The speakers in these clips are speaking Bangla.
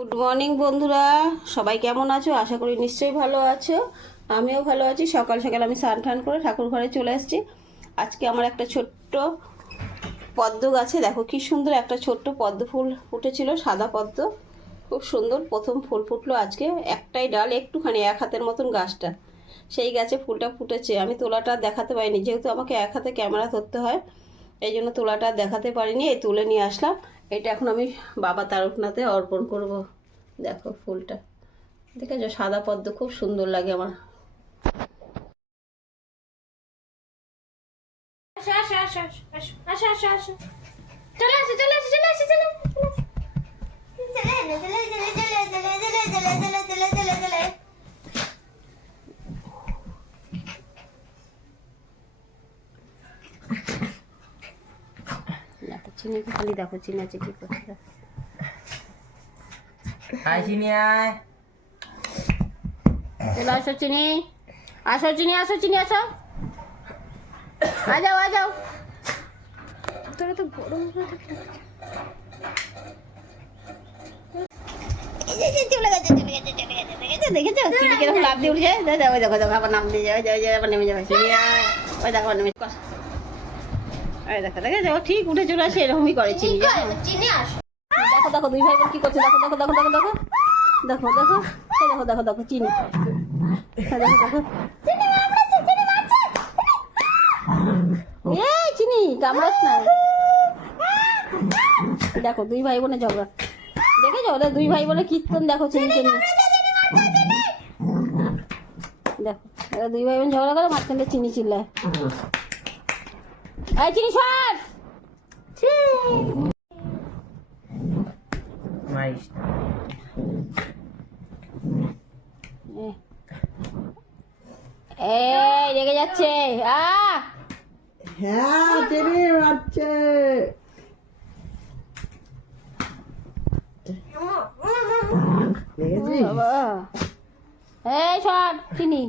গুড মর্নিং বন্ধুরা। সবাই কেমন আছো? আশা করি নিশ্চয়ই ভালো আছো। আমিও ভালো আছি। সকাল সকাল আমি স্নান টান করে ঠাকুর ঘরে চলে এসেছি আজকে আমার একটা ছোট্ট পদ্ম গাছে, দেখো কি সুন্দর একটা ছোট্ট পদ্ম ফুল ফুটেছিল, সাদা পদ্ম। খুব সুন্দর। প্রথম ফুল ফুটলো আজকে। একটাই ডাল, একটুখানি এক হাতের মতন গাছটা। সেই গাছে ফুলটা ফুটেছে। আমি তোলাটা দেখাতে পারিনি। যেহেতু আমাকে এক হাতে ক্যামেরা ধরতে হয়, এই জন্য তোলাটা দেখাতে পারিনি। এই তুলে নিয়ে আসলাম। এটা এখন আমি বাবা তারকনাথে অর্পণ করব। দেখো ফুলটা। ঠিক আছে সাদা পদ্ম খুব সুন্দর লাগে আমার। আসো আসো আসো আসো আসো আসো আসো। চলে আসো চলে আসো চলে আসো চলে দেখো চিনিকে খালি দেখো চিনি আছে কি করছে? আয় চিনি আয়। চলে আসো চিনি। আসো চিনি আসো চিনি আসো। আ যাও আ যাও। তোরা তো গরম দেখেছ? চিনি কীরকম লাভ দিয়ে উঠছে? দেখো দেখো দেখো আবার নাম দিয়ে যাবে যাবে আবার নেমে যাবে চিনি আয়। ওই দেখো নেমে ওই দেখো দেখেছ ঠিক উঠে চলে আসে এরকমই করে চিনি চিনি আসো দেখো দেখো দুই ভাই বোন কি করছে দেখো দেখো দেখো দেখো দেখো দেখো দেখো দেখো দেখো দেখো চিনি হ্যাঁ, দেখো দেখো চিনি কামড়াস না দেখো দুই ভাই বোনের ঝগড়া দেখেছ ওদের দুই ভাই বোনের কীর্তন দেখো চিনিকে নিয়ে দেখো দুই ভাই বোন ঝগড়া করে মাঝখানে চিনি চিল্লায় এই চিনি সর না। এই রেগে যাচ্ছে। আ! হ্যাঁ চিনি মারছে এই সর চিনি।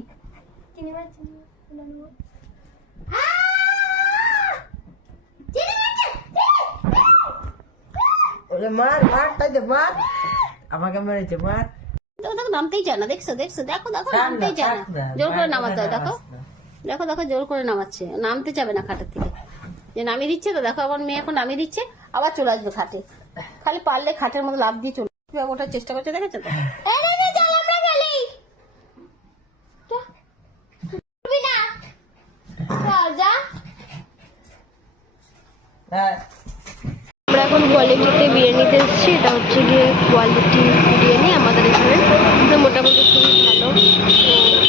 চিনি মার মার মার তাই দে মার আমাকে মেরেছে মার। দেখো দেখো নামতেই চায় না দেখছ দেখছ দেখো দেখো নামতেই চায় না। জোর করে নামাতে হয় দেখো। দেখো দেখো জোর করে নামাচ্ছে নামতে চাবে না খাটের থেকে। যে নামিয়ে দিচ্ছে তো দেখো আমার মেয়ে এখন নামিয়ে দিচ্ছে আবার চলে আসবে খাটে। খালি পারলে খাটের মধ্যে লাভ দিয়ে চলে ওঠার চেষ্টা করছে দেখেছ তো? এই কোয়ালিটিতে বিরিয়ানিতে এসেছি এটা হচ্ছে গিয়ে কোয়ালিটি বিরিয়ানি আমাদের এখানে। তো মোটামুটি খুবই ভালো।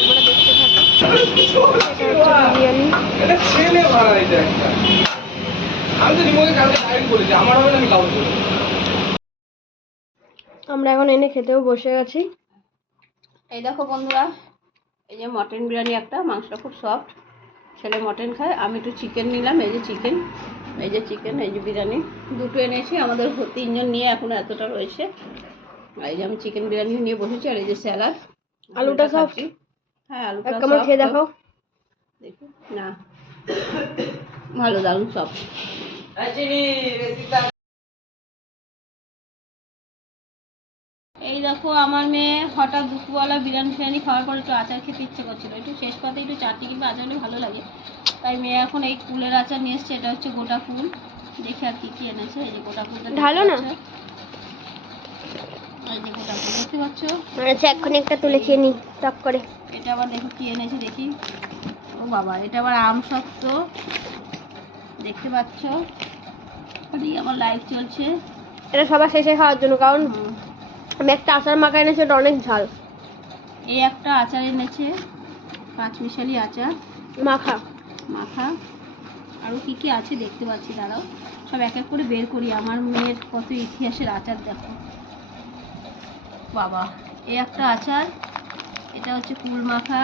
তোমরা দেখতে থাকো। এটা হচ্ছে বিরিয়ানি। আমরা এখন এনে খেতেও বসে গেছি এই দেখো বন্ধুরা এই যে মটন বিরিয়ানি একটা মাংসটা খুব সফট ছেলে মটন খায় আমি একটু চিকেন নিলাম এই যে চিকেন এই যে চিকেন এই যে বিরিয়ানি দুটো এনেছি আমাদের তিনজন নিয়ে এখন এতটা রয়েছে। এই যে আমি চিকেন বিরিয়ানি নিয়ে বসেছি আর এই যে স্যালাড আলুটা খাচ্ছি। হ্যাঁ আলুটা কেমন খেয়ে দেখো। দেখো না ভালো দারুণ সফট দেখো আমার মেয়ে হঠাৎ দুপুরবেলা বিরিয়ানি ফিরিয়ানি খাওয়ার পর একটু আচার খেতে ইচ্ছে করছিল। একটু শেষ পাতে একটু চাটনি কিংবা আচার হলে ভালো লাগে। তাই মেয়ে এখন এই কুলের আচার নিয়ে এসছে এটা হচ্ছে গোটা ফুল। দেখে আর কি কি এনেছে এই যে গোটা ফুলটা ঢালো না। আচ্ছা এক্ষুনি একটা তুলে খেয়ে নি টপ করে। এটা আবার দেখো কি এনেছে দেখি। ও বাবা এটা আবার আম শক্ত। দেখতে পাচ্ছ? ওদিকে আমার লাইভ চলছে। এটা সবার শেষে খাওয়ার জন্য কারণ। আমি একটা আচার মাখা এনেছি ওটা অনেক ঝাল। এই একটা আচার এনেছে পাঁচ মিশালি আচার। মাখা। মাখা। আরও কি কি আছে দেখতে পাচ্ছি দাঁড়াও। সব এক এক করে বের করি আমার মেয়ের কত ইতিহাসের আচার দেখো। বাবা এই একটা আচার এটা হচ্ছে কুল মাখা।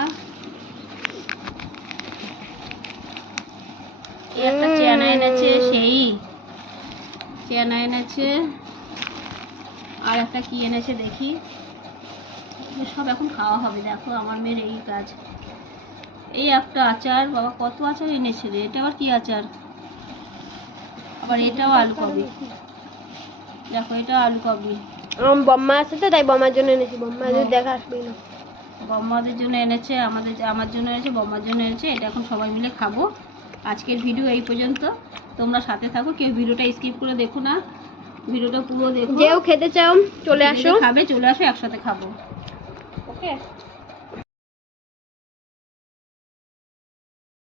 এই একটা চেনা এনেছে সেই। চেনা এনেছে। আর একটা কি এনেছে দেখি। সব এখন খাওয়া হবে দেখো আমার মেয়ের এই কাজ। এই একটা আচার বাবা কত আচার এনেছে রে এটা আবার কি আচার? আবার এটাও আলু কবি। দেখো এটা আলু কবি। আছে তো তাই জন্য হ্যাঁ। দেখা জন্য এনেছে আমাদের আমার জন্য এনেছে জন্য এনেছে এটা এখন সবাই মিলে খাব। আজকের ভিডিও এই পর্যন্ত। তোমরা সাথে থাকো কেউ ভিডিওটা স্কিপ করে দেখো না। ভিডিওটা পুরো দেখো। যেও খেতে চাও চলে আসো। খাবে চলে আসো একসাথে খাব। ওকে?